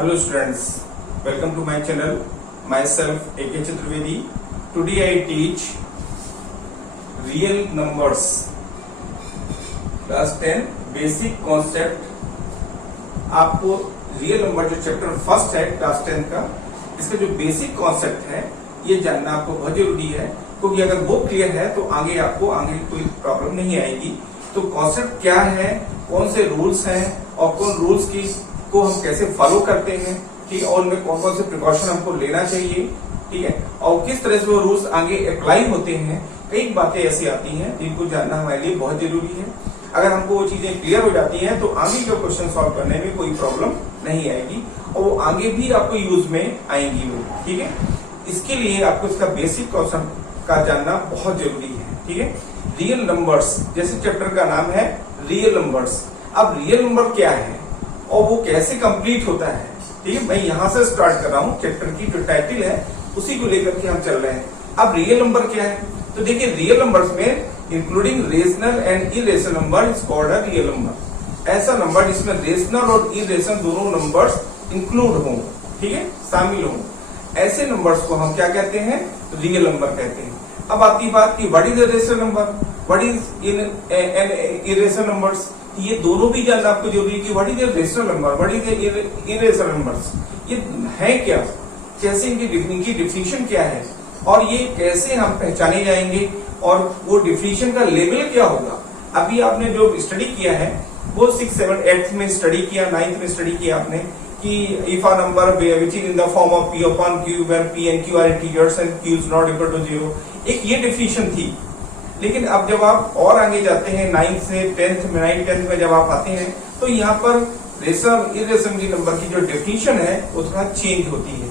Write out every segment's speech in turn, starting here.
Hello students, welcome to my channel. Myself A.K. Chaturvedi. Today I teach real numbers. Class 10 basic concept. आपको real number जो chapter first है class 10 का, इसका जो basic concept है ये जानना आपको बहुत जरूरी है, क्योंकि अगर वो क्लियर है तो आगे कोई प्रॉब्लम नहीं आएगी। तो कॉन्सेप्ट क्या है, कौन से रूल्स हैं और कौन रूल्स की को हम कैसे फॉलो करते हैं, ठीक है, और उनमें कौन कौन से प्रिकॉशन हमको लेना चाहिए, ठीक है, और किस तरह से वो रूल्स आगे अप्लाई होते हैं। कई बातें ऐसी आती हैं जिनको जानना हमारे लिए बहुत जरूरी है। अगर हमको वो चीजें क्लियर हो जाती हैं तो आगे जो क्वेश्चन सॉल्व करने में कोई प्रॉब्लम नहीं आएगी और वो आगे भी आपको यूज में आएंगी वो, ठीक है। इसके लिए आपको इसका बेसिक कॉन्सेप्ट का जानना बहुत जरूरी है, ठीक है। रियल नंबर्स, जैसे चैप्टर का नाम है रियल नंबर्स। अब रियल नंबर क्या है और वो कैसे कंप्लीट होता है, ठीक है। मैं यहाँ से स्टार्ट कर रहा हूँ, चैप्टर की जो टाइटल है उसी को लेकर के हम चल रहे हैं। अब रियल नंबर क्या है, तो देखिए रियल नंबर्स में including rational and irrational number is called a real number. ऐसा नंबर जिसमें रेशनल और इरेशनल दोनों नंबर्स इंक्लूड हों, ठीक है, शामिल हों, ऐसे नंबर्स को हम क्या कहते हैं, रियल नंबर कहते हैं। अब आती बात की what is a rational number, what is an irrational numbers. ये दोनों भी जानना आपको जरूरी है कि what is a rational number, what is irrational numbers, ये है क्या, कैसे इनकी डिफिनीशन क्या है और ये कैसे हम पहचाने जाएंगे और वो डिफिनीशन का लेवल क्या होगा। अभी आपने जो स्टडी किया है वो 6, 7, 8 में स्टडी किया, 9th में स्टडी किया आपने कि if a number which is in the form of p upon q where p and q are integers and q is not equal to 0, एक ये डिफिनीशन थी। लेकिन अब जब आप और आगे जाते हैं 9th से 10th में, 9th 10th में जब आप आते हैं तो यहाँ पर रेशनल इरेशनल नंबर की जो डेफिनेशन है वो थोड़ा चेंज होती है।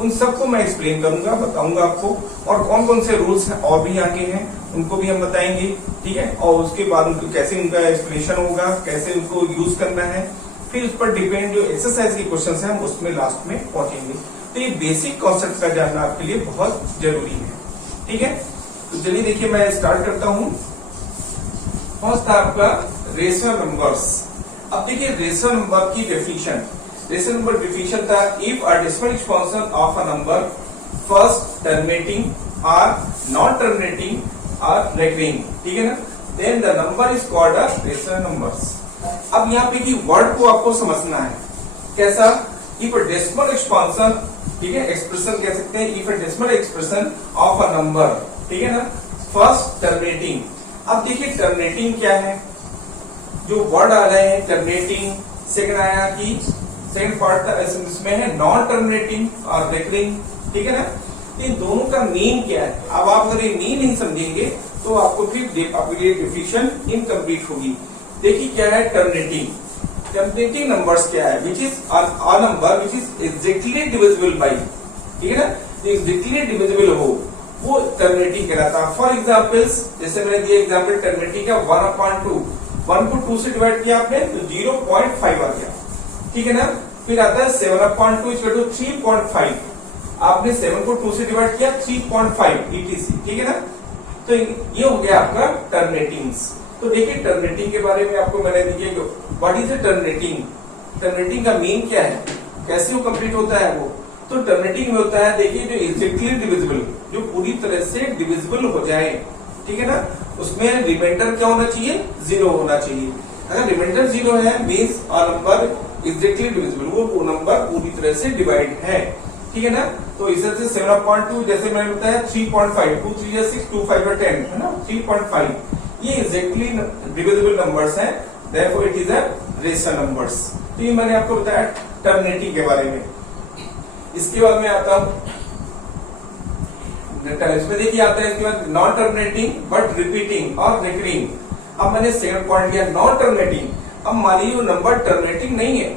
उन सबको मैं एक्सप्लेन करूंगा, बताऊंगा आपको, और कौन कौन से रूल्स हैं और भी आगे हैं उनको भी हम बताएंगे, ठीक है। और उसके बाद उनको कैसे उनका एक्सप्लेनेशन होगा, कैसे उनको यूज करना है, फिर उस पर डिपेंड जो एक्सरसाइज के क्वेश्चन है हम उसमें लास्ट में पहुंचेंगे। तो ये बेसिक कॉन्सेप्ट का जानना आपके लिए बहुत जरूरी है, ठीक है। तो चलिए देखिए मैं स्टार्ट करता हूं। फर्स्ट था आपका रेशनल नंबर्स। अब देखिए रेशनल नंबर की डेफिनेशन, रेशनल नंबर डेफिनेशन था if a decimal expansion of a number first terminating और नॉन टर्मिनेटिंग और रेकरिंग, ठीक है ना, then the number is called a rational numbers. अब यहाँ पे की वर्ड को आपको समझना है कैसा, इफ अ डेसिमल एक्सपांशन, ठीक है, एक्सप्रेशन कह सकते हैं, if a decimal expression of a number, ठीक है ना, फर्स्ट टर्मिनेटिंग। अब देखिए टर्मिनेटिंग क्या है, जो वर्ड आ रहे हैं टर्मिनेटिंग, सेकंड आया कि सेकंड पार्ट था इसमें है नॉन टर्मिनेटिंग और रेकरिंग, ठीक है ना। इन दोनों का मीन क्या है, अब आप अगर ये मीन नहीं समझेंगे तो आपको फिर आपके लिए डिफिनीशन इनकम्प्लीट होगी। देखिए क्या है टर्मिनेटिंग, टर्मिनेटिंग नंबर्स क्या है, which is a number which is exactly divisible by, ठीक है ना, जो एग्जैक्टली डिविजिबल हो वो टर्मिनेटिंग कहलाता है। फॉर एग्जाम्पल्स, जैसे मैंने दिया एग्जाम्पल टर्मिनेटिंग का 1/2, 1 को 2 से डिवाइड किया आपने तो 0.5 आ गया, ठीक है ना। फिर आता है 7/2 इक्वल टू 3.5, आपने 7 को 2 से डिवाइड किया 3.5 etc, ठीक है ना। तो ये हो गया आपका टर्मिनेटिंग्स। तो देखिए टर्मिनेटिंग के बारे में आपको मैंने दिया what is a terminating, terminating का मीन क्या है, कैसे वो कंप्लीट होता है वो। तो टर्मिनेटिंग में होता है देखिए जो एग्जैक्टली डिविजिबल, जो पूरी तरह से डिविजिबल हो जाए, ठीक है ना, उसमें रिमाइंडर क्या होना चाहिए, 0 होना चाहिए। अगर रिमाइंडर 0 है means a number exactly divisible, वो नंबर पूरी तरह से डिवाइड है, ठीक है ना। तो इस तरह से 7/2 जैसे मैंने बताया 3.5, 2 3 या 6, 2 5 10 है ना, 3.5 ये एग्जैक्टली डिविजिबल नंबर्स हैं, therefore it is a rational numbers. तो ये मैंने आपको बताया टर्मिनेटिंग के बारे में। इसके बाद में आता हूं इसमें, देखिए आता है इसके बाद नॉन टर्मिनेटिंग बट रिपीटिंग और रिकरिंग। अब मैंने सेकंड पॉइंट किया नॉन टर्मिनेटिंग। अब मान लीजिए नंबर टर्मिनेटिंग नहीं है,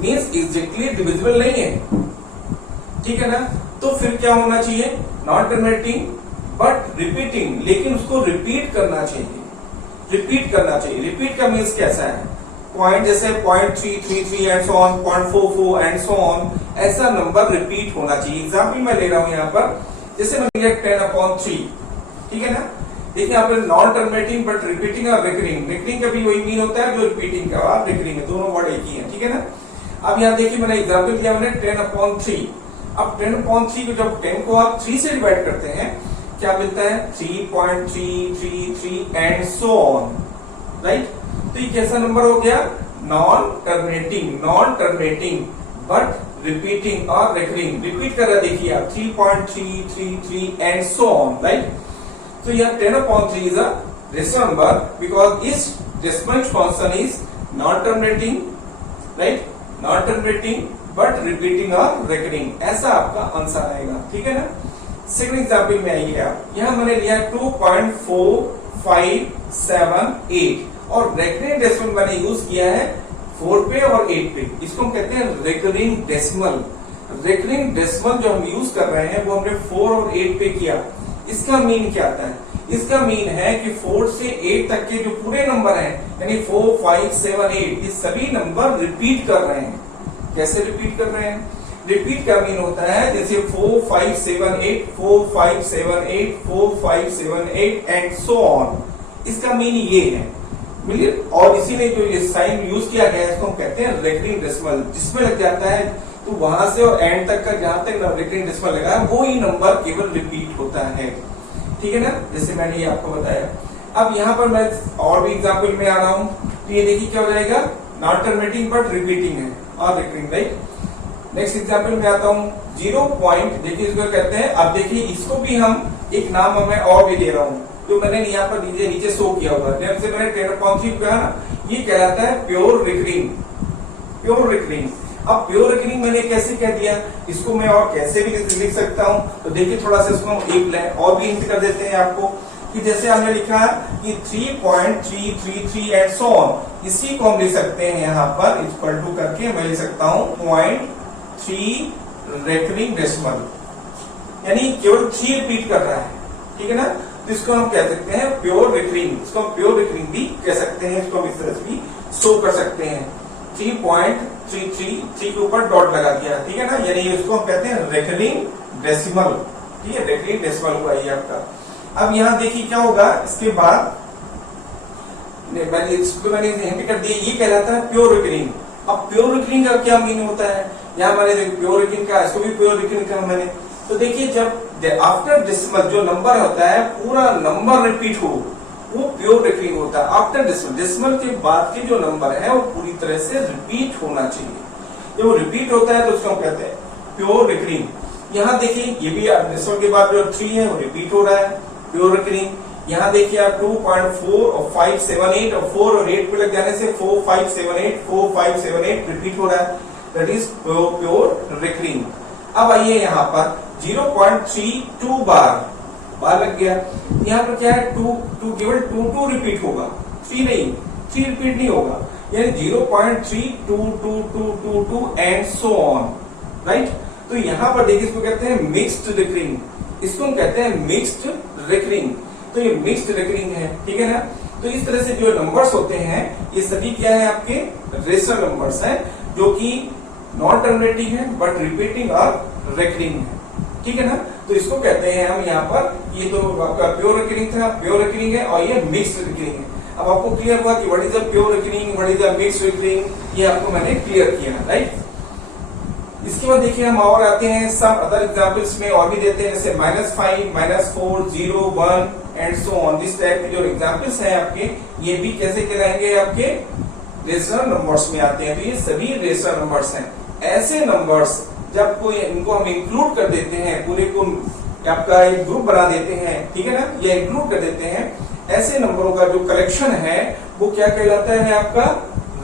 मींस एग्जैक्टली डिविजिबल नहीं है, ठीक है ना, तो फिर क्या होना चाहिए, नॉन टर्मिनेटिंग बट रिपीटिंग, लेकिन उसको रिपीट करना चाहिए, रिपीट करना चाहिए। रिपीट का मीन्स कैसा है, पॉइंट जैसे 0.333 and so on, 0.44 and so on, ऐसा नंबर रिपीट होना चाहिए। एग्जाम्पल मैं ले रहा हूं यहाँ पर, जैसे मैं लिया 10/3, ठीक है ना। देखिए यहाँ पर नॉन टर्मिनेटिंग बट रिपीटिंग और रिकरिंग, रिकरिंग का भी वही मीन होता है जो रिपीटिंग का और रिकरिंग है, दोनों वर्ड एक ही है, ठीक है ना। अब यहाँ देखिए मैंने एग्जाम्पल दिया मैंने 10/3। अब 10/3 को जब 10 को आप 3 से डिवाइड करते हैं क्या मिलता है 3.333 एंड सो ऑन, राइट। तो ये कैसा नंबर हो गया, नॉन टर्मिनेटिंग बट रिपीटिंग और रिकरिंग, रिपीट कर रहा देखिए आप 3.333 एंड सो ऑन, राइट। तो यह 10/3 is a rational number because इस decimal function is non terminating, right, non terminating but repeating और रिकरिंग, ऐसा आपका आंसर आएगा, ठीक है ना। सेकंड एग्जांपल में आइए आप, यहां मैंने लिया 2.4578 और रिकरिंग डेसिमल मैंने यूज किया है 4 पे और 8 पे, इसको हम कहते हैं रिकरिंग डेसिमल। रिकरिंग डेसिमल जो हम यूज कर रहे हैं वो हमने 4 और 8 पे किया। इसका मीन क्या आता है, इसका मीन है कि 4 से 8 तक के जो पूरे नंबर हैं यानी 4, 5, 7, 8 ये सभी नंबर रिपीट कर रहे हैं। कैसे रिपीट कर रहे हैं, रिपीट का मीन होता है जैसे 4, 5, 7, 8, 4, 5, 7, 8, 4, 5, 7, 8 एंड सो ऑन, इसका मीन ये है, मिलिए। और इसी ने जो ये साइन यूज किया गया है इसको हम कहते हैं रिकरिंग डेसिमल। जिसमें लग जाता है तो वहां से और एंड तक का जहां तक रिकरिंग डेसिमल लगा है वो ही नंबर केवल रिपीट होता है, ठीक है ना, जैसे मैंने ये आपको बताया। अब यहाँ पर मैं और भी एग्जाम्पल में आ रहा हूँ, तो ये देखिए क्या हो जाएगा, नॉट टर्मिनेटिंग बट रिपीटिंग है और रिकरिंग, राइट। नेक्स्ट एग्जाम्पल में आता हूँ 0 पॉइंट, देखिए इसको कहते हैं, अब देखिए इसको भी हम एक नाम हमें और भी दे रहा हूँ जो मैंने यहाँ पर नीचे शो किया हुआ है, जैसे मैंने 10/3 कहा ना, ये कहलाता है प्योर रिकरिंग, प्योर रिकरिंग। अब प्योर रिकरिंग मैंने कैसे कह दिया, इसको मैं और कैसे भी लिख सकता हूँ, तो देखिए थोड़ा सा इसको हम एक लाइन और भी हिंट कर देते हैं आपको कि जैसे हमने लिखा है कि 3.333 एंड सो ऑन, इसी को हम लिख सकते हैं यहाँ पर इक्वल टू करके मैं लिख सकता हूँ 0.3 रिकरिंग डेसिमल, यानी केवल 3 रिपीट कर रहा है, ठीक है ना। तो इसको हम कह सकते हैं प्योर रिकरिंग, इसको हम प्योर रिकरिंग भी कह सकते हैं, इसको हम इस तरह से भी शो कर सकते हैं 3.333 के ऊपर डॉट लगा दिया, ठीक है ना, यानी इसको हम कहते हैं रिकरिंग डेसिमल, ठीक है, रिकरिंग डेसिमल हुआ ये आपका। अब यहाँ देखिए क्या होगा, इसके बाद मैंने हिंट कर दिया, ये कहलाता है प्योर रिकरिंग। अब प्योर रिकरिंग का क्या मीनिंग होता है, यहाँ मैंने प्योर रिकरिंग का, इसको भी प्योर रिकरिंग का मैंने, तो देखिए जब आफ्टर डेसिमल जो नंबर होता है पूरा नंबर रिपीट हो वो प्योर रिकरिंग होता है। आफ्टर डेसिमल, डेसिमल के बाद के जो नंबर है वो पूरी तरह से रिपीट होना चाहिए, जब वो रिपीट होता है तो उसको हम कहते हैं प्योर रिकरिंग। यहाँ देखिए ये भी डेसिमल के बाद जो 3 है वो रिपीट हो रहा है, प्योर रिकरिंग। यहाँ देखिए आप 2.4 और 5, 7, 8 और 4 और 8 पे लग जाने से 4, 5, 7, 8, 4, 5, 7, 8 रिपीट हो रहा है, दैट इज प्योर रिकरिंग। अब आइए यहाँ पर 0.32 बार लग गया, यहाँ पर क्या है 2 केवल 2 रिपीट होगा, 3 रिपीट नहीं होगा, यानी 0.32222 एंड सो ऑन, राइट। तो यहाँ पर देखिए इसको कहते हैं मिक्स्ड रिकरिंग, इसको हम कहते हैं मिक्स्ड रिकरिंग, तो ये मिक्स्ड रिकरिंग है, ठीक है ना। तो इस तरह से जो नंबर्स होते हैं ये सभी क्या है आपके रेशनल नंबर्स हैं जो कि नॉन टर्मिनेटिंग है बट रिपीटिंग और रिकरिंग है, ठीक है ना। तो इसको कहते हैं हम यहाँ पर, ये तो आपका प्योर रिकरिंग था, प्योर रिकरिंग है, और ये मिक्स्ड रिकरिंग है। अब आपको क्लियर हुआ कि what is the pure recurring, what is the mixed recurring, ये आपको मैंने क्लियर किया, राइट। इसके बाद देखिए हम और आते हैं सम अदर एग्जांपल्स में और भी देते हैं, जैसे -5, -4, 0, 1 and so on. This type के जो एग्जांपल्स हैं आपके, ये भी कैसे कहलाएंगे आपके रेशनल नंबर्स में आते हैं। तो ये सभी रेशनल नंबर्स हैं। ऐसे नंबर्स जब कोई इनको हम इंक्लूड कर देते हैं, पूरे को आपका एक ग्रुप बना देते हैं, ठीक है ना, या इंक्लूड कर देते हैं, ऐसे नंबरों का जो कलेक्शन है वो क्या कहलाता है आपका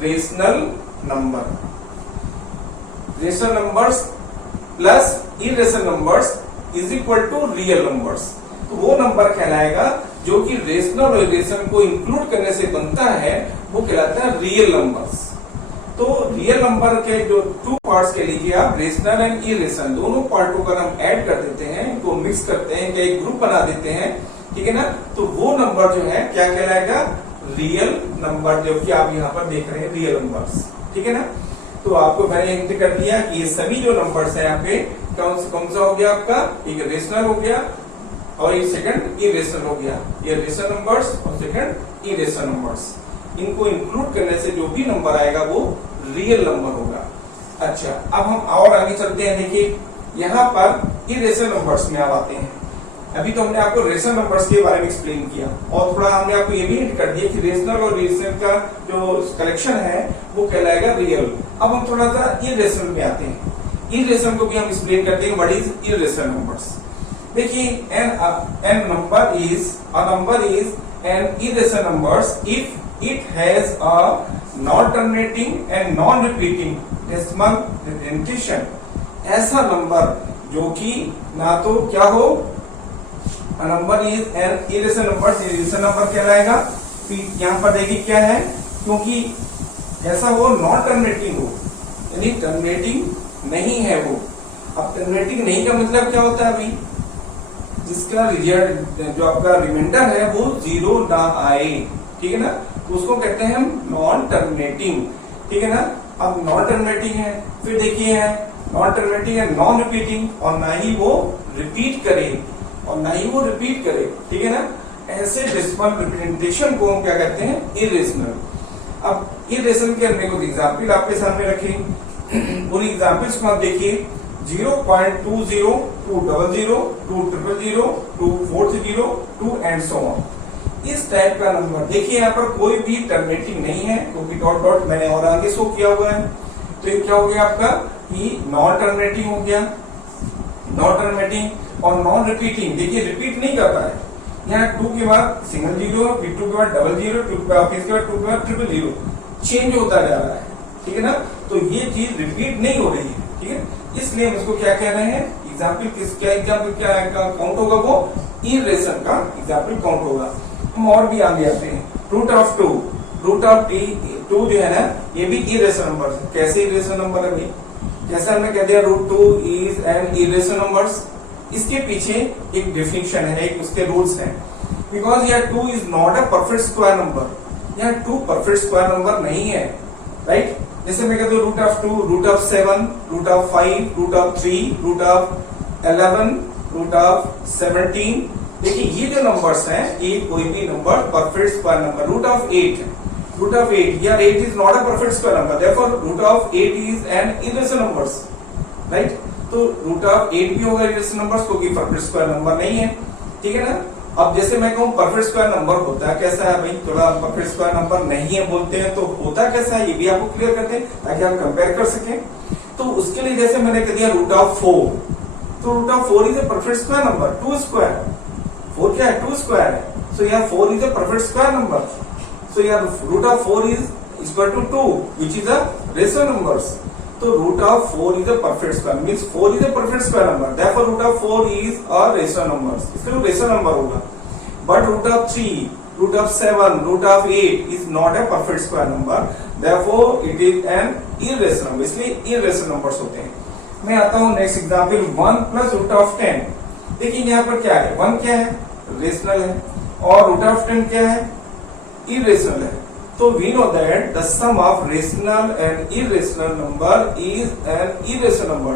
rational number. Rational numbers plus irrational numbers is equal to real numbers. तो वो नंबर कहलाएगा जो कि रेशनल और इरेशनल को इंक्लूड करने से बनता है, वो कहलाता है रियल नंबर्स। तो रियल नंबर के जो 2 पार्ट्स के लीजिए आप, रेशनल एंड इरेशनल, दोनों पार्टों का हम ऐड कर देते हैं, इनको मिक्स करते हैं, क्या एक ग्रुप बना देते हैं, ठीक है ना। तो वो नंबर जो है क्या कहलाएगा रियल नंबर, जो कि आप यहाँ पर देख रहे हैं रियल नंबर्स, ठीक है ना। तो आपको मैंने हिंट कर दिया कि ये सभी जो नंबर्स हैं यहाँ पे कौन सा हो गया आपका, एक रेशनल हो गया और एक सेकंड इरेशनल हो गया। ये रेशनल नंबर्स और सेकंड इरेशनल नंबर्स, इनको इंक्लूड करने से जो भी नंबर आएगा वो रियल नंबर होगा। अच्छा, अब हम और आगे चलते हैं। देखिए यहाँ पर इरेशनल नंबर्स में अब आते हैं। अभी तो हमने आपको रेशनल नंबर्स के बारे में एक्सप्लेन किया और थोड़ा हमने आपको ये भी हिंट कर दिया कि रेशनल और इरेशनल का जो कलेक्शन है वो कहलाएगा रियल। अब हम थोड़ा सा इरेशनल में आते हैं। इरेशनल को भी हम एक्सप्लेन करते हैं, व्हाट इज इरेशनल नंबर्स। देखिए an number is an irrational numbers if it has a non terminating and non repeating decimal representation. ऐसा नंबर जो कि ना तो क्या हो, number is an irrational number, irrational number कहलाएगा। यहाँ पर देखिए क्या है, क्योंकि ऐसा वो नॉन टर्मिनेटिंग हो, यानी टर्मिनेटिंग नहीं है वो। अब टर्मिनेटिंग नहीं का मतलब क्या होता है, अभी जिसका रिजल्ट जो आपका रिमाइंडर है वो जीरो ना आए, ठीक है ना, तो उसको कहते हैं हम नॉन टर्मिनेटिंग, ठीक है ना। अब नॉन टर्मिनेटिंग है, फिर देखिए है नॉन टर्मिनेटिंग है, नॉन रिपीटिंग, और ना ही वो रिपीट करे, ठीक है ना। ऐसे डेसिमल रिप्रेजेंटेशन को हम क्या कहते हैं, इरेशनल। अब इरेशनल के हमने कुछ एग्जाम्पल आपके सामने रखे, उन एग्जाम्पल्स को आप देखिए 0.20, 200, 200, 240, 2 एंड सो ऑन। इस टाइप का नंबर देखिए, यहाँ पर कोई भी टर्मिनेटिंग नहीं है क्योंकि डॉट डॉट मैंने और आगे शो किया हुआ है। तो ये क्या हो गया आपका, कि नॉन टर्मिनेटिंग हो गया, नॉन टर्मिनेटिंग और नॉन रिपीटिंग। देखिए रिपीट नहीं करता है, यहाँ 2 के बाद सिंगल जीरो, फिर 2 के बाद डबल जीरो, 2 के बाद 2 के बाद ट्रिपल जीरो, चेंज होता जा रहा है, ठीक है ना। तो ये चीज रिपीट नहीं हो रही है, ठीक है, इसलिए हम इसको क्या कह रहे हैं, एग्जाम्पल क्या काउंट होगा, वो इरेशनल का एग्जाम्पल काउंट होगा। हम और भी आगे आते हैं, रूट ऑफ टू जो है ना, ये भी इरेशनल नंबर है। कैसे इरेशनल नंबर है, जैसा हमने कह दिया √2 इज एन इरेशनल नंबर्स। इसके पीछे एक डेफिनेशन है, एक उसके रूल्स हैं। बिकॉज यह 2 is not a perfect square number, यह 2 परफेक्ट स्क्वायर नंबर नहीं है, राइट। जैसे मैं कहता हूँ √2, √7, √5, √3, √11, √17। देखिए ये जो नंबर्स हैं, ये कोई भी नंबर परफेक्ट स्क्वायर नंबर, √8, या 8 is not a perfect square number, therefore √8 is an irrational numbers, right। तो √8 भी होगा irrational numbers क्योंकि परफेक्ट स्क्वायर नंबर नहीं है, ठीक है ना। अब जैसे मैं कहूँ परफेक्ट स्क्वायर नंबर होता है कैसा है भाई, थोड़ा परफेक्ट स्क्वायर नंबर नहीं है बोलते हैं, तो होता कैसा है ये भी आपको क्लियर करते हैं ताकि आप कंपेयर कर सकें। तो उसके लिए जैसे मैंने कह दिया √4, तो √4 is a perfect square number, 2 square, 4 क्या है, 2 स्क्वायर है, सो यहाँ 4 is a perfect square number. So your √4 is equal to 2, which is a rational numbers. So √4 is a perfect square, means 4 is a perfect square number. Therefore √4 is a rational numbers. इसका rational number होगा. But √3, √7, √8 is not a perfect square number. Therefore it is an irrational number. इसलिए irrational numbers होते हैं। मैं आता हूँ next example 1 plus √10। देखिए यहाँ पर क्या है, 1 क्या है, रेशनल है, और √10 क्या है, irrational है। तो we know that the sum of rational and irrational number is an irrational number।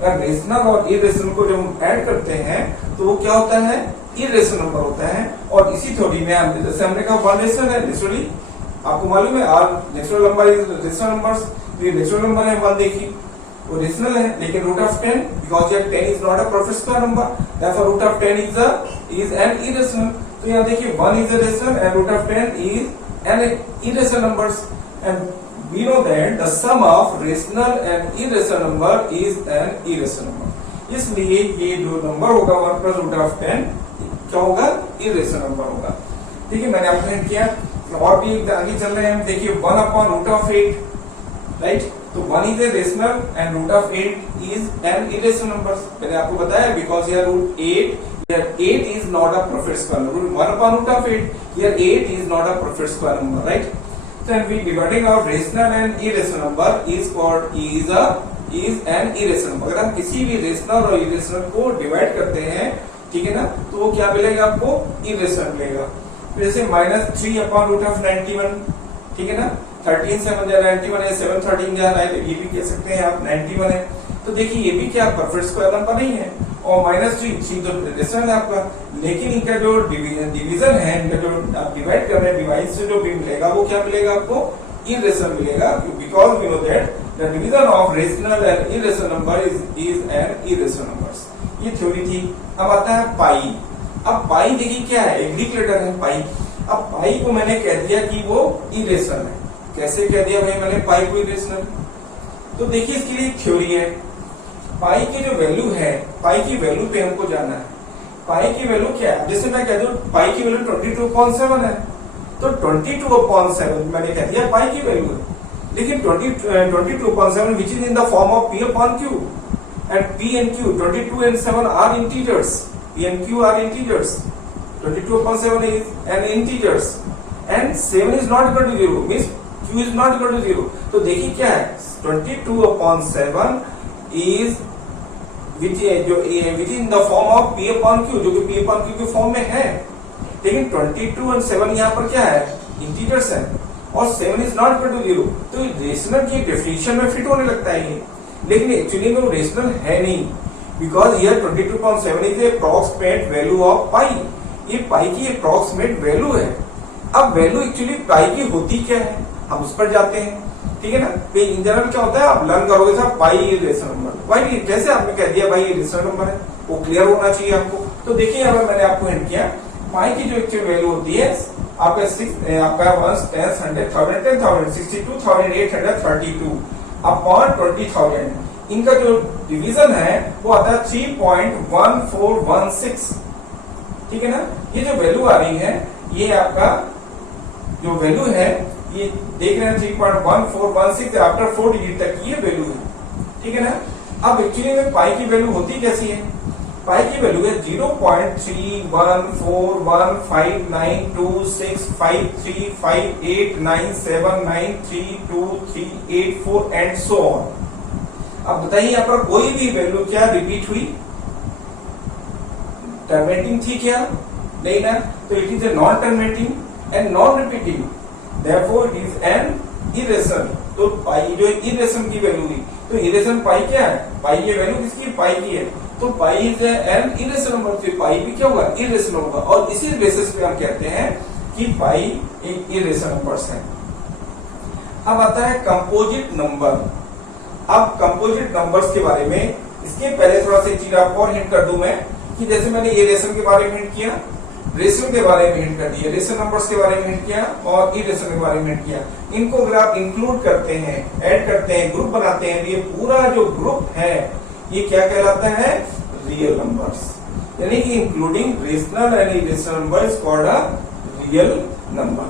अगर रेशनल और इरेशनल को जब हम ऐड करते हैं तो वो क्या होता है, इरेशनल नंबर होता है। और इसी थ्योरी में जैसे हमने कहा 1 रेशनल है, नेचुरली आपको मालूम है are natural number is rational numbers, तो ये नेचुरल नंबर है 1, देखिए वो रेशनल है। लेकिन √10 बिकॉज ये 10 is not a perfect square number, therefore √10 is an irrational। तो यहाँ देखिए 1 is a rational and √10 is an irrational numbers, and we know that the sum of rational and irrational number is an irrational number। इसलिए ये जो number होगा 1 plus √10 क्या होगा, irrational number होगा। ठीक है, मैंने आपको हिंट किया। और भी आगे चल रहे हैं, देखिए 1/√8, राइट। तो 1 is a rational and √8 is an irrational number। मैंने आपको बताया बिकॉज यह √8 here 8 is not a perfect square number, 1/√8, here 8 is not a perfect square number, right। Then we dividing our rational and irrational number is called is an irrational number। अगर हम किसी भी rational और irrational को divide करते हैं, ठीक है ना, तो वो क्या मिलेगा आपको, इरेशनल मिलेगा। जैसे -3/√91, ठीक है ना, 13 से 91 है, 7 13 जा रहा है, ये भी कह सकते हैं आप 91 है। तो देखिए ये भी क्या परफेक्ट स्क्वायर नंबर नहीं है, और -3 तो रेशनल है आपका, लेकिन इनका जो डिवीजन है, इनका जो आप डिवाइड कर रहे हैं, डिवाइड से जो भी मिलेगा वो क्या मिलेगा आपको, इरेशनल मिलेगा, because we know that the division of rational and irrational number is an irrational numbers. ये थ्योरी थी। अब आता है पाई। अब पाई देखिए क्या है, एक ग्रीक लेटर है पाई। अब पाई को मैंने कह दिया कि वो इरेशनल है। कैसे कह दिया भाई मैंने पाई को इरेशनल? तो देखिए इसके लिए एक थ्योरी है। पाई की जो वैल्यू है, पाई की वैल्यू पे हमको जाना है। पाई की वैल्यू क्या है? जैसे मैं कह दूं पाई की वैल्यू 22.7 है, तो 22.7 मैंने कह दिया पाई की वैल्यू है। लेकिन 22.7 which is in the form of p upon q, and p and q 22 and 7 are integers. p and q are integers. 22.7 is an integers and 7 is not equal to 0, means q is not equal to 0. तो देखिए क्या है, 22.7 is which in the form of p upon q, जो कि p upon q के form में है। लेकिन 22 और 7 यहाँ पर क्या है, इंटीजर्स है, और 7 इज नॉट इक्वल टू 0। तो रेशनल की डेफिनेशन में फिट होने लगता है ये, लेकिन एक्चुअली में वो रेशनल है नहीं, बिकॉज ये 22.7 इज अप्रॉक्सीमेट वैल्यू ऑफ पाई। ये पाई की अप्रॉक्सीमेट वैल्यू है। अब वैल्यू एक्चुअली पाई की होती क्या है, हम उस पर जाते हैं, ठीक है ना। तो इन जनरल क्या होता है, आप लर्न करोगे साहब पाई रेशनल नंबर। भाई कैसे आपने कह दिया भाई ये रेशनल नंबर है, वो क्लियर होना चाहिए आपको। तो देखिए यहाँ पर मैंने आपको हिंट किया, पाई की जो एक्चुअल वैल्यू होती है आपका 1 10 100 1000 10,000 62,832 अपॉन 20,000। इनका जो डिवीजन है वो आता है 3.1416, ठीक है ना। ये जो वैल्यू आ रही है, ये आपका जो वैल्यू है, ये देख रहे हैं 3.1416 आफ्टर 4 डिजिट तक ये वैल्यू है, ठीक है ना। अब एक्चुअली में पाई की वैल्यू होती कैसी है, पाई की वैल्यू है 0.31415926535897932384 एंड सो ऑन। अब बताइए यहाँ पर कोई भी वैल्यू क्या रिपीट हुई, टर्मिनेटिंग थी क्या, नहीं ना। तो it is a non terminating and non repeating, therefore it is an irrational. तो पाई जो इरेशनल की वैल्यू हुई, तो इरेशनल पाई क्या है, पाई ये वैल्यू किसकी, पाई की है। तो pi is an irrational number, तो पाई भी क्या होगा, इरेशनल होगा। और इसी बेसिस पे हम कहते हैं कि पाई एक इरेशनल नंबर्स है। अब आता है कंपोजिट नंबर। अब कंपोजिट नंबर्स के बारे में, इसके पहले थोड़ा सा चीज आपको और हिंट कर दूं मैं, कि जैसे मैंने ये रेशनल के बारे में हिंट किया, रेशनल के बारे में हिंट कर दिया, रेशनल नंबर्स के बारे में हिंट किया और इरेशनल के बारे में हिंट किया। इनको अगर आप इंक्लूड करते हैं, ऐड करते हैं, ग्रुप बनाते हैं, ये पूरा जो ग्रुप है ये क्या कहलाता है, रियल नंबर्स। यानी कि including rational and irrational number is called a real number.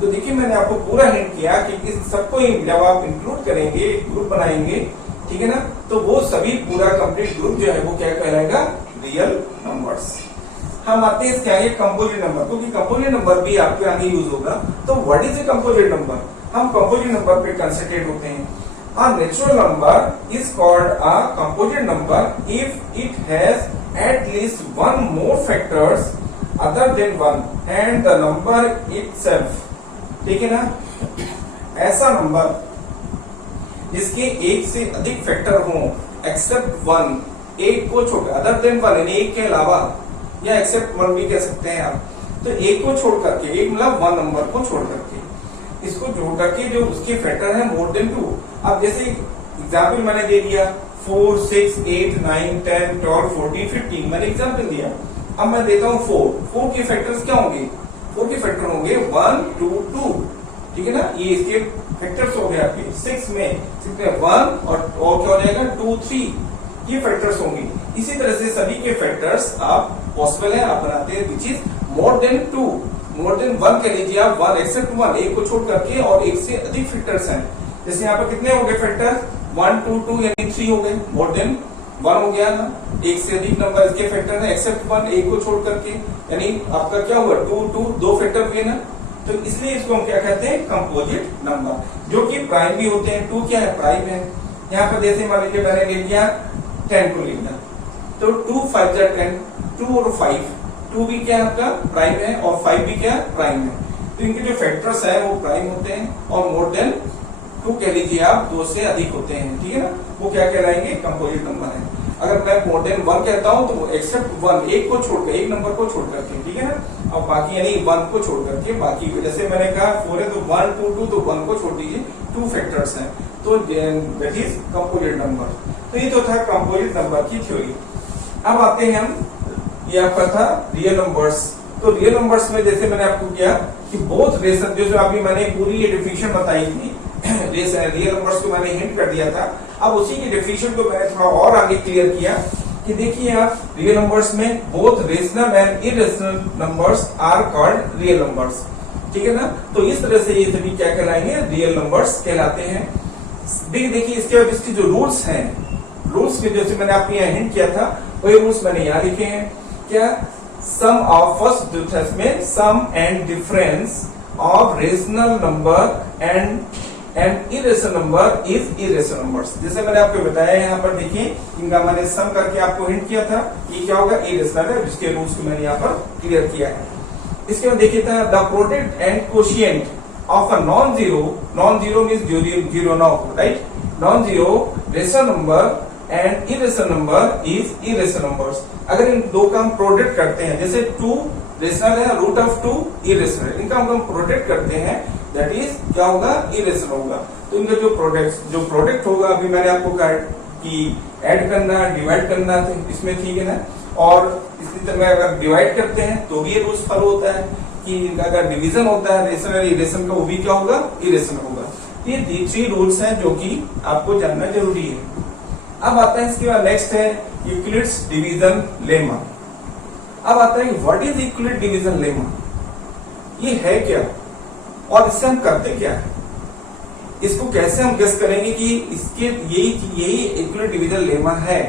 तो देखिए मैंने आपको पूरा हिंट किया कि इस सबको जब आप इंक्लूड करेंगे, ग्रुप बनाएंगे, ठीक है ना, तो वो सभी पूरा कंप्लीट ग्रुप जो है वो क्या कहलाएगा, रियल नंबर्स। हम आते हैं इसके आगे कंपोजिट नंबर, क्योंकि कंपोजिट नंबर भी आपके आगे यूज होगा। तो what is a composite number, हम कंपोजिट नंबर पे कंसंट्रेट होते हैं। A natural number is called a composite number if it has at least one more factors other than 1 and the number itself, ठीक है ना। ऐसा नंबर जिसके एक से अधिक फैक्टर हो एक्सेप्ट 1, एक को छोड़, अदर देन 1 यानी एक के अलावा, या एक्सेप्ट 1 भी कह सकते हैं आप। तो एक को छोड़ करके, एक मतलब 1 नंबर को छोड़ करके, इसको जोड़ करके जो उसके फैक्टर है मोर देन 2। अब जैसे एग्जाम्पल मैंने दे दिया 4 6 8 9 10 12 14 15, मैंने एग्जाम्पल दिया। अब मैं देता हूँ 4 के फैक्टर्स क्या होंगे, 4 के फैक्टर होंगे 1 2 2, ठीक है ना। ये इसके फैक्टर्स हो गए आपके। 6 में 1 और क्या हो जाएगा 2 3, ये फैक्टर्स होंगे। इसी तरह से सभी के फैक्टर्स आप पॉसिबल है आप बनाते हैं which is more than 2, more than 1 कह लीजिए आप, 1 एक्सेप्ट 1, एक को छोड़ करके, और एक से अधिक फैक्टर्स हैं। जैसे यहाँ पर कितने हो गए फैक्टर, 1 2 2 यानी 3 हो गए, मोर देन 1 हो गया ना, एक से अधिक नंबर इसके फैक्टर है, एक्सेप्ट 1 एक को छोड़ करके, यानी आपका क्या हुआ 2 2, 2 फैक्टर हुए ना। तो इसलिए इसको हम क्या कहते हैं, कंपोजिट नंबर, जो कि प्राइम भी होते हैं। 2 क्या है, प्राइम है। यहाँ पर जैसे मान लीजिए मैंने ले लिया 10 को लिखना, तो 2 5 10, 2 और 5, 2 भी क्या आपका प्राइम है और 5 भी क्या प्राइम है। तो इनके जो फैक्टर्स है वो प्राइम होते हैं, और मोर देन 2 कह लीजिए आप, 2 से अधिक होते हैं, ठीक है ना, वो क्या कहलाएंगे, कंपोजिट नंबर है। अगर मैं मोर देन 1 कहता हूं तो एक्सेप्ट 1, एक को छोड़कर, एक नंबर को छोड़ करके, ठीक है ना। अब बाकी यानी 1 को छोड़ करके बाकी, जैसे मैंने कहा 4 है तो 1 2 2, तो 1 को छोड़ दीजिए, 2 फैक्टर्स हैं, तो दैट इज कंपोजिट नंबर। तो ये तो था कंपोजिट नंबर की थ्योरी। अब आते हैं हम, ये आपका था रियल नंबर्स। तो रियल नंबर्स में जैसे मैंने आपको किया कि बोथ रेशन, जो अभी मैंने पूरी ये डेफिनेशन बताई थी रियल नंबर्स को मैंने हिंट कर दिया था, अब उसी की डेफिनेशन को मैंने थोड़ा और आगे क्लियर किया कि देखिए आप रियल नंबर्स में both rational and irrational numbers are called real numbers, ठीक है ना। तो इस तरह से ये सभी क्या कहलाएंगे, रियल नंबर्स कहलाते हैं। देखिए इसके बाद इसके जो रूल्स हैं, रूल्स के जैसे मैंने आपको यहाँ हिंट किया था वही रूल्स मैंने यहाँ लिखे हैं। क्या, सम ऑफ फर्स्ट में sum and difference of rational number and irrational number is irrational numbers. जैसे मैंने आपको बताया यहाँ पर देखिए, इनका मैंने सम करके आपको हिंट किया था, ये क्या होगा, इरेशनल है, जिसके रूल्स को मैंने यहाँ पर क्लियर किया है। इसके बाद देखिए था the product and quotient of a non zero means zero ना हो, right, non zero rational number and irrational number is irrational numbers. अगर इन दो का हम प्रोडक्ट करते हैं, जैसे 2 रेशनल है, रूट ऑफ 2 इरेशनल, इनका हम प्रोडक्ट करते हैं, दैट इज क्या होगा, इरेशनल होगा। तो इनका जो प्रोडक्ट होगा, अभी मैंने आपको कहा कि ऐड करना, डिवाइड करना, तो इसमें ठीक है ना। और इसी तरह अगर डिवाइड करते हैं तो भी ये रूल्स फॉलो होता है कि इनका अगर डिवीजन होता है रेशनल इरेशनल का, वो भी क्या होगा, इरेशनल होगा। ये 3 रूल्स हैं जो कि आपको जानना जरूरी है। अब आता है इसके बाद नेक्स्ट है यूक्लिड्स डिवीजन लेमा। अब आता है what is Euclid division lemma, ये है क्या और इससे हम करते क्या है, इसको कैसे हम गेस करेंगे कि इसके यही यूक्लिड डिवीजन लेमा है,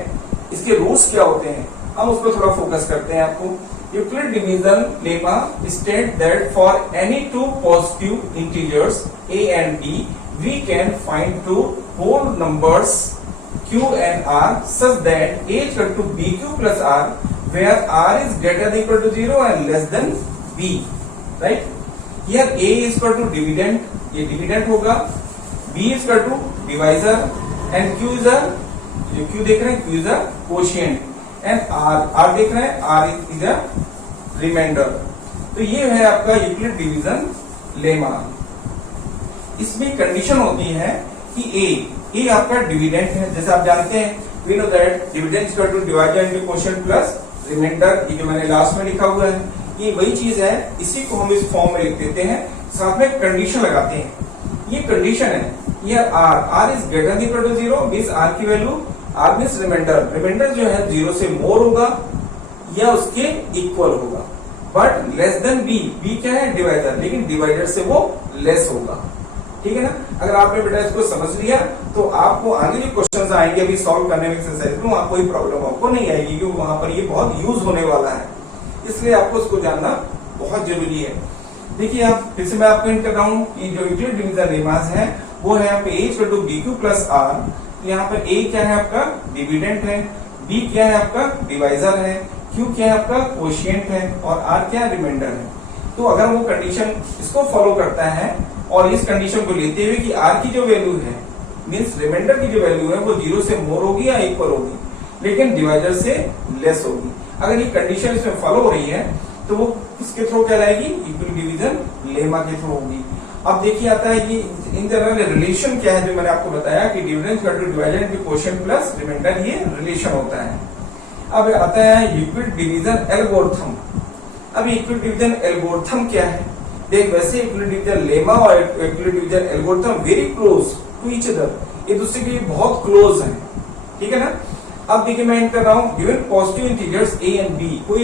इसके रूल्स क्या होते हैं, हम उस पर थोड़ा फोकस करते हैं। आपको Euclid division lemma state that for any 2 positive integers a and b we can find 2 whole numbers q and r such that a is equal to bq plus r where r is greater than equal to 0 and less than b, right? Here a is equal to dividend, ये dividend होगा, b is equal to divisor and q is a, जो q देख रहे हैं q is a quotient and r देख रहे हैं r is a remainder। तो ये है आपका यूक्लिड डिवीजन लेमा। इसमें कंडीशन होती है कि ए आपका डिविडेंड है, जैसे आप जानते हैं we know that dividend equal to divisor into quotient plus remainder, ये जो मैंने लास्ट में लिखा हुआ है ये वही चीज है, इसी को हम इस फॉर्म में लिख देते हैं, साथ में कंडीशन लगाते हैं। ये कंडीशन है, ये R is greater than equal to 0 means R की वैल्यू, आर मींस रिमाइंडर जो है 0 से मोर होगा या उसके इक्वल होगा, बट लेस देन बी क्या है, डिवाइजर, लेकिन डिवाइडर से वो लेस होगा, ठीक है ना। अगर आपने बेटा इसको समझ लिया तो आपको आगे जो क्वेश्चंस आएंगे अभी सॉल्व करने में एक्सरसाइज में, वहां कोई प्रॉब्लम आपको नहीं आएगी, क्योंकि वहां पर ये बहुत यूज होने वाला है, इसलिए आपको इसको जानना बहुत जरूरी है। देखिए आप फिर से मैं आपको हिंट कर रहा हूँ कि जो यूक्लिड डिवीजन लेमास है वो है यहाँ पे a equal to bq plus r। यहाँ पर a क्या है आपका डिविडेंड है, b क्या है आपका डिवाइजर है, q क्या है आपका क्वोशिएंट है और r क्या है रिमाइंडर है। तो अगर वो कंडीशन इसको फॉलो करता है और इस कंडीशन को लेते हुए कि r की जो वैल्यू है मींस रिमाइंडर की जो वैल्यू है वो 0 से मोर होगी या इक्वल होगी, लेकिन डिवाइजर से लेस होगी, अगर ये कंडीशन इसमें फॉलो हो रही है तो वो किसके थ्रू कहलाएगी, यूक्लिड डिवीजन लेमा के थ्रू होगी। अब देखिए आता है ये इन जनरल रिलेशन क्या है, जो मैंने आपको बताया कि dividend equal to divisor into quotient plus remainder, ये रिलेशन होता है। अब आता है यूक्लिड डिवीजन एल्गोरिथम। अब यूक्लिड डिवीजन एल्गोरिथम क्या है, देख वैसे यूक्लिड डिवीजन लेमा और Euclid division algorithm very close to each other, एक दूसरे के बहुत क्लोज हैं, ठीक है ना। अब देखिए मैं इन कर रहा हूं given positive integers a and b, कोई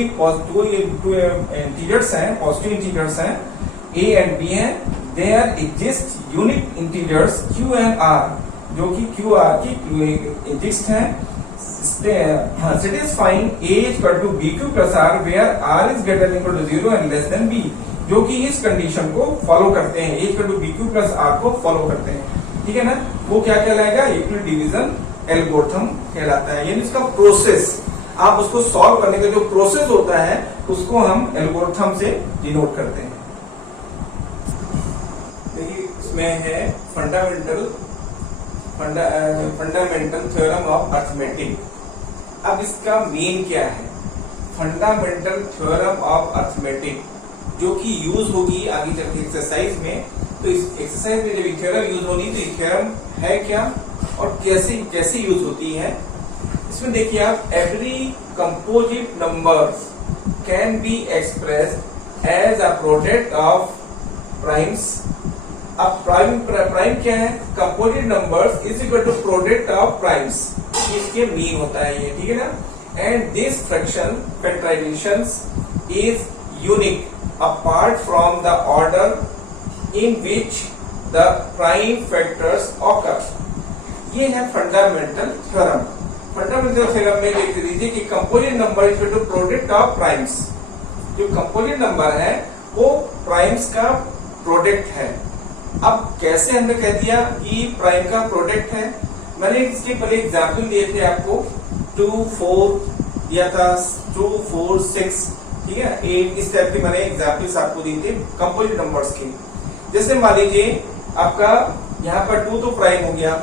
इंटीजर्स हैं, पॉजिटिव इंटीजर्स हैं a एंड b हैं, there exist unique integers q and r, जो कि q r की एग्जिस्ट हैं, satisfying a is equal to bq plus r where r is greater than equal to 0 and less than b, जो कि इस condition को follow करते हैं, a equal to bq plus r को फॉलो करते हैं, ठीक है ना। वो क्या कहलाएगा, यूक्लिड डिवीजन एल्गोरिथम कहलाता है। यानी इसका प्रोसेस, आप उसको सॉल्व करने का जो प्रोसेस होता है उसको हम एल्गोरिथम से डिनोट करते हैं। देखिए इसमें है फंडामेंटल थ्योरम ऑफ अर्थमेटिक। अब इसका मेन क्या है, फंडामेंटल थ्योरम ऑफ अर्थमेटिक, जो कि यूज होगी आगे चल के एक्सरसाइज में, तो इस एक्सरसाइज में जब थ्योरम यूज होनी तो थ्योरम है क्या और कैसे कैसे यूज होती है। इसमें देखिए आप, every composite number can be expressed as a product of primes. अब प्राइम क्या है, composite numbers is equal to product of primes, इसके मीन होता है ये, ठीक है ना। And this fraction factorisations is unique apart from the order in which the prime factors occur। ये है फंडामेंटल थ्योरम। फंडामेंटल थ्योरम में देख लीजिए कि composite number is equal to product of primes. जो कंपोजिट नंबर है वो प्राइम्स का प्रोडक्ट है। अब कैसे हमने कह दिया कि प्राइम का प्रोडक्ट है, मैंने इसके पहले एग्जाम्पल दिए थे आपको, 2 4 दिया था, 2 4 6, ठीक है, 8, इस टाइप के मैंने एग्जाम्पल्स आपको दिए थे कंपोजिट नंबर्स के। जैसे मान लीजिए आपका यहाँ पर 2 तो प्राइम हो गया,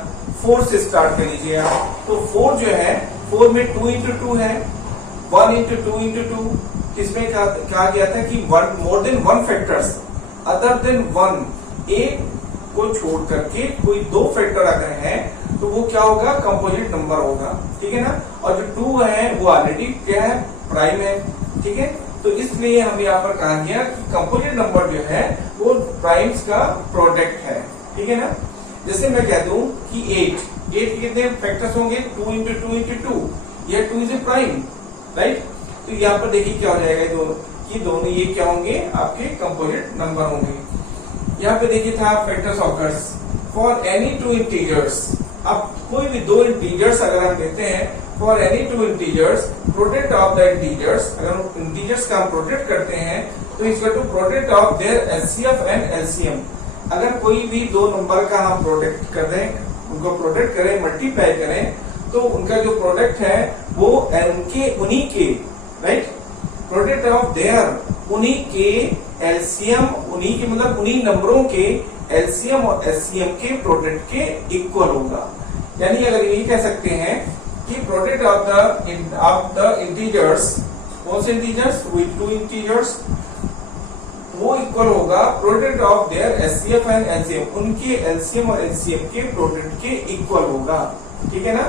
4 से स्टार्ट कर लीजिए आप, तो 4 जो है 4 में 2 into 2 है, 1 into 2 into 2, इसमें कहा गया था कि more than 1 factors other than 1, एक को छोड़ करके कोई 2 फैक्टर अगर है तो वो क्या होगा, कंपोजिट नंबर होगा, ठीक है ना। और जो 2 है वो ऑलरेडी क्या है, प्राइम है, ठीक है। तो इसलिए हमें यहाँ पर कहा गया कि कंपोजिट नंबर जो है वो प्राइम्स का प्रोडक्ट है, ठीक है ना। जैसे मैं कह दूं कि 8 के कितने फैक्टर्स होंगे, 2 into 2 into 2, ये 2 इज ए प्राइम, राइट। तो यहाँ पर देखिए क्या हो जाएगा, दोनों ये क्या होंगे, आपके कंपोजिट नंबर होंगे। यहाँ पे देखिए था factors occurs for any 2 integers. अब कोई भी 2 इंटीजर्स अगर हम देते हैं, for any 2 integers product of the integers, अगर इंटीजर्स का हम प्रोडक्ट करते हैं तो equal to product of their HCF and LCM. अगर कोई भी 2 नंबर का हम प्रोडक्ट कर दें, उनको प्रोडक्ट करें, मल्टीप्लाई करें, तो उनका जो प्रोडक्ट है वो उन्हीं के, राइट, प्रोडक्ट ऑफ देयर, उन्हीं के एलसीएम, उन्हीं के मतलब उन्हीं नंबरों के एलसीएम और एचसीएम के प्रोडक्ट के इक्वल होगा। यानी अगर ये कह सकते हैं कि प्रोडक्ट ऑफ द इंटीजर्स, कौन से इंटीजर्स, विद 2 इंटीजर्स, वो इक्वल होगा product of their HCF and LCM, उनके एलसीएम और एचसीएफ के प्रोडक्ट के इक्वल होगा, ठीक है ना।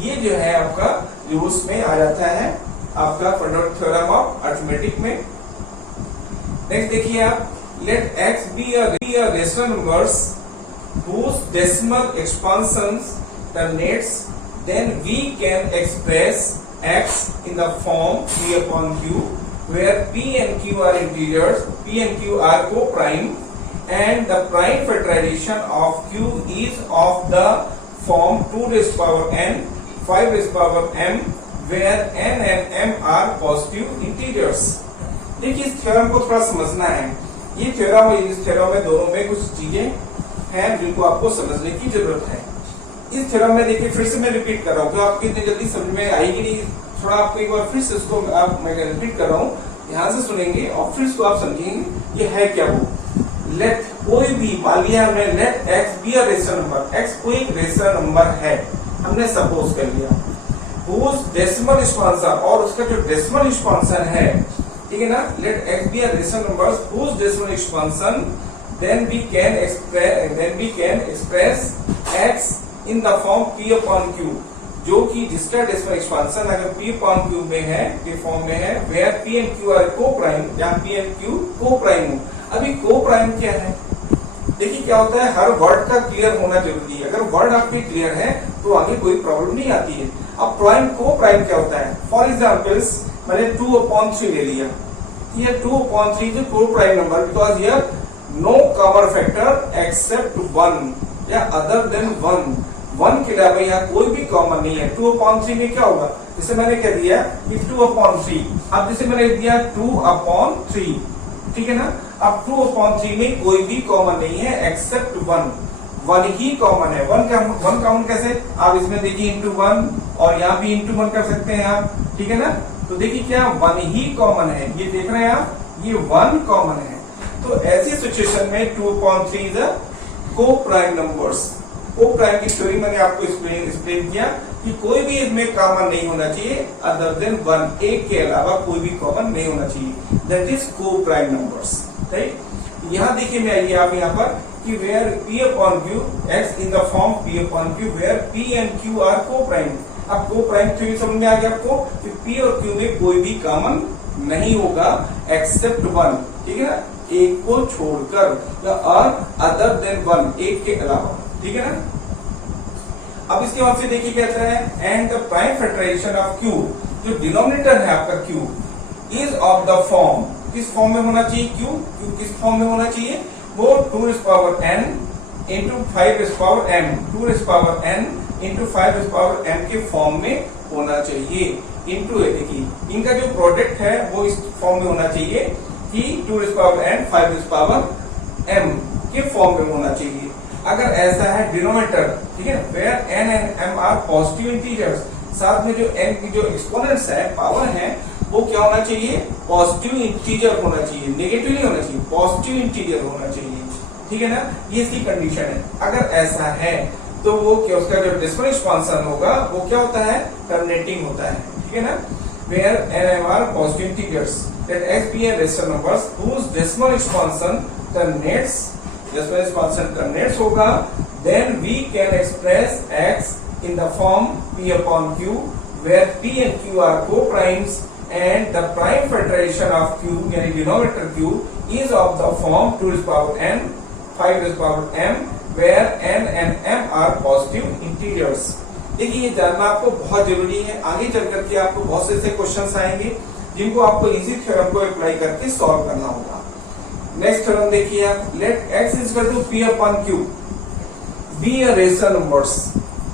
ये जो है आपका यूज में आ जाता है आपका फंडामेंटल थ्योरम ऑफ अरिथमेटिक में। नेक्स्ट देखिए आप, let x be a rational numbers whose decimal expansions terminates, then we can express x in the form p upon q, where p and q are integers, p and q are co-prime, and the prime factorization of q is of the form 2 raised to power n, 5 raised to power m, where n and m are positive integers। देखिए इस theorem को थोड़ा समझना है। ये theorem और इस theorem में दोनों में कुछ चीजें हैं जिनको आपको समझने की जरूरत है। इस थ्योरम में देखिए फिर से मैं रिपीट कर रहा हूँ, आपको इतनी जल्दी समझ में आएगी नहीं, थोड़ा आपको एक बार फिर से इसको मैं रिपीट कर रहा हूँ, ध्यान से सुनेंगे और फिर इसको आप समझेंगे ये है क्या। वो लेट, कोई भी, मान लिया हमने let x be a rational number, x कोई एक रेशनल नंबर है, हमने सपोज कर लिया, whose decimal expansion, और उसका जो डेसिमल एक्सपांशन है, ठीक है ना, late x be a rational number whose decimal expansion, then we can express x in the form p upon q, जो कि जिसका डेसिमल एक्सपांशन अगर p upon q में है, के फॉर्म में है, where p and q are co-prime, जहाँ p and q co-prime हो। अभी co-prime क्या है, देखिए क्या होता है, हर वर्ड का क्लियर होना जरूरी है। अगर वर्ड आपके क्लियर है तो आगे कोई प्रॉब्लम नहीं आती है। अब प्राइम को प्राइम क्या होता है, फॉर एग्जाम्पल्स मैंने 2/3 ले लिया, ये 2/3 is coprime number because here no common factor except 1 या अदर देन 1 के अलावा यहाँ कोई भी कॉमन नहीं है। 2/3 में क्या होगा, जैसे मैंने कह दिया कि 2/3, अब जैसे मैंने दिया 2/3, ठीक है ना। अब 2/3 में कोई भी कॉमन नहीं है एक्सेप्ट 1 ही कॉमन है। 1 काउंट कैसे, आप इसमें देखिए इंटू 1 और यहाँ भी इंटू 1 कर सकते हैं आप, ठीक है ना। तो देखिए क्या 1 ही कॉमन है, ये देख रहे हैं आप, ये 1 कॉमन है। तो ऐसी सिचुएशन में 2/3 is a co-prime numbers. Co-prime की थ्योरी मैंने आपको एक्सप्लेन किया कि कोई भी इसमें कॉमन नहीं होना चाहिए अदर देन 1, एक के अलावा कोई भी कॉमन नहीं होना चाहिए, that is co-prime numbers, right. यहाँ देखिए मैं आइए आप यहाँ पर कि where P upon Q X in the form P upon Q where P and Q are co-prime। अब co-prime थ्योरी समझ में आ गया आपको कि P और Q में कोई भी कॉमन नहीं होगा एक्सेप्ट वन, ठीक है ना, एक को छोड़कर या और अदर देन वन, एक के अलावा, ठीक है ना। अब इसके बाद से देखिए कहता है and the prime factorisation of Q, जो डिनोमिनेटर है आपका Q is of the form, किस फॉर्म में होना चाहिए Q किस फॉर्म में होना चाहिए, वो 2n into 5m, 2n into 5m के फॉर्म में होना चाहिए। इंटू देखिए इनका जो प्रोडक्ट है वो इस फॉर्म में होना चाहिए कि 2n 5m के फॉर्म में होना चाहिए। अगर ऐसा है डिनोमिनेटर, ठीक है, where n and m are positive integers, साथ में जो n की जो एक्सपोनेंट्स है, पावर है, वो क्या होना चाहिए, पॉजिटिव इंटीजर होना चाहिए, नेगेटिव नहीं होना चाहिए, पॉजिटिव इंटीजर होना चाहिए, ठीक है ना। ये इसकी कंडीशन है। अगर ऐसा है तो वो क्या, उसका जो डेसिमल एक्सपांशन होगा वो क्या होता है, टर्मिनेटिंग होता है, ठीक है ना। Where n m are positive integers that x be a rational numbers whose decimal expansion terminates, decimal expansion terminates होगा, then we can express x in the form P upon Q where P and Q are co-primes and the prime factorization of Q यानी denominator Q is of the form 2n 5m where n and m are positive integers। देखिए ये जानना आपको बहुत जरूरी है, आगे चल करके आपको बहुत से ऐसे क्वेश्चंस आएंगे जिनको आपको इजी थ्योरम को अप्लाई करके सॉल्व करना होगा। नेक्स्ट थ्योरम देखिए आप, let x is equal to P upon Q be a rational numbers.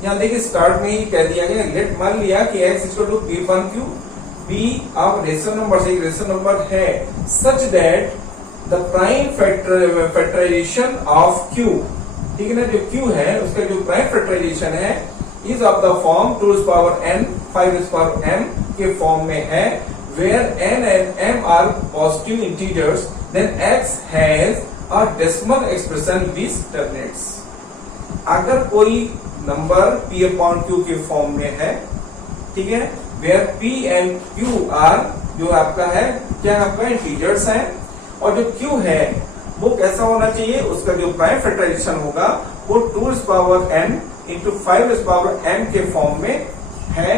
यहाँ देखिए स्टार्ट में ही कह दिया गया, लेट मान लिया कि x equal to P upon Q be अब रेशनल नंबर, एक रेशनल नंबर है such that the prime factorisation of Q, ठीक है ना, जो Q है उसका जो प्राइम फैक्टराइजेशन है is of the form 2n 5m के फॉर्म में है, where n and m are positive integers then x has a decimal expression which terminates। अगर कोई नंबर P upon Q के फॉर्म में है, ठीक है, where P and Q are जो आपका है क्या आपका इंटीजर्स है, और जो Q है वो कैसा होना चाहिए, उसका जो प्राइम फैक्टराइजेशन होगा वो 2n इंटू 5m के फॉर्म में है,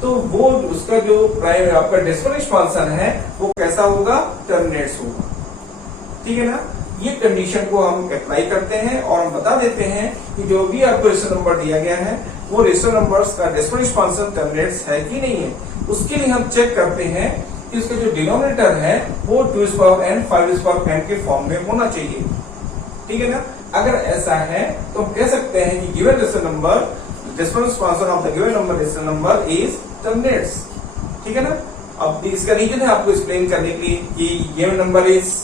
तो वो उसका जो प्राइम आपका डेसिमल एक्सपांशन है वो कैसा होगा, टर्मिनेट्स होगा, ठीक है ना। ये कंडीशन को हम अप्लाई करते हैं और हम बता देते हैं कि जो भी आपको रेशनल नंबर दिया गया है वो रेशनल नंबर्स का डेसिमल एक्सपांशन टर्मिनेट्स है कि नहीं है। उसके लिए हम चेक करते हैं कि उसका जो डिनोमिनेटर है वो 2n 5m के फॉर्म में होना चाहिए, ठीक है ना। अगर ऐसा है तो हम कह सकते हैं कि given rational number decimal expansion of the given number rational number is terminates, ठीक है ना। अब इसका रीजन है आपको एक्सप्लेन करने के लिए कि given number is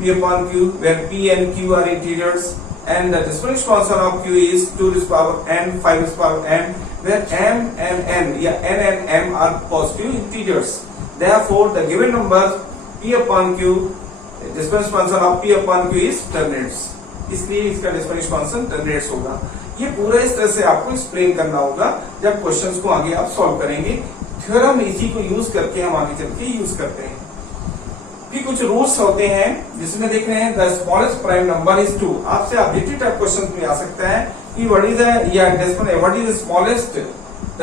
P upon Q where P and Q are integers and the decimal expansion of Q is 2n 5m where m and n या n and m are positive integers, therefore the given number P upon Q decimal expansion of P upon Q is terminates, इसलिए इसका decimal expansion terminates होगा। ये पूरा इस तरह से आपको एक्सप्लेन करना होगा जब क्वेश्चंस को आगे आप सॉल्व करेंगे। थ्योरम इसी को यूज करके हम आगे चल के यूज करते हैं। भी कुछ रूल्स होते हैं जिसमें देख रहे हैं the smallest prime number is 2। आपसे ऑब्जेक्टिव टाइप क्वेश्चन में आ सकता है कि what is what is the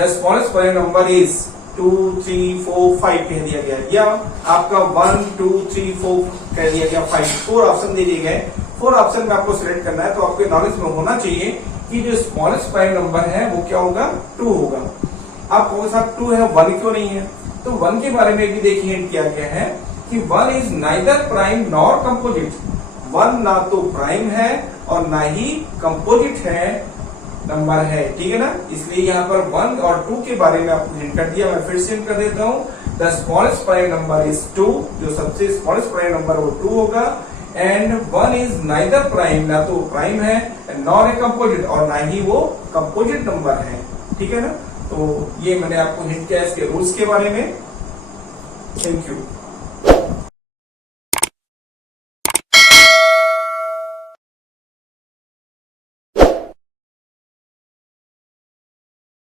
smallest prime number is 2 3 4 5 कह दिया गया, या आपका 1 2 3 4 कह दिया गया, 5 4 ऑप्शन दे दिए गए। 4 ऑप्शन में आपको सिलेक्ट करना है, तो आपके नॉलेज में होना चाहिए कि जो स्मॉलेस्ट प्राइम नंबर है वो क्या होगा, 2 होगा। आप कहोगे साहब 2 है 1 क्यों नहीं है, तो 1 के बारे में भी देखिए हिंट किया गया है कि 1 is neither prime nor composite. 1 ना तो प्राइम है और ना ही कंपोजिट है नंबर है, ठीक है ना। इसलिए यहाँ पर 1 और 2 के बारे में आपको हिंट कर दिया। मैं फिर से हिंट कर देता हूँ, the smallest prime number is 2, जो सबसे स्मॉलेस्ट प्राइम नंबर वो 2 होगा। एंड 1 इज नाइदर प्राइम, ना तो प्राइम है, नॉर ए कंपोजिट, और ना ही वो कंपोजिट नंबर है, ठीक है ना। तो ये मैंने आपको हिंट किया इसके रूल्स के बारे में। Thank you.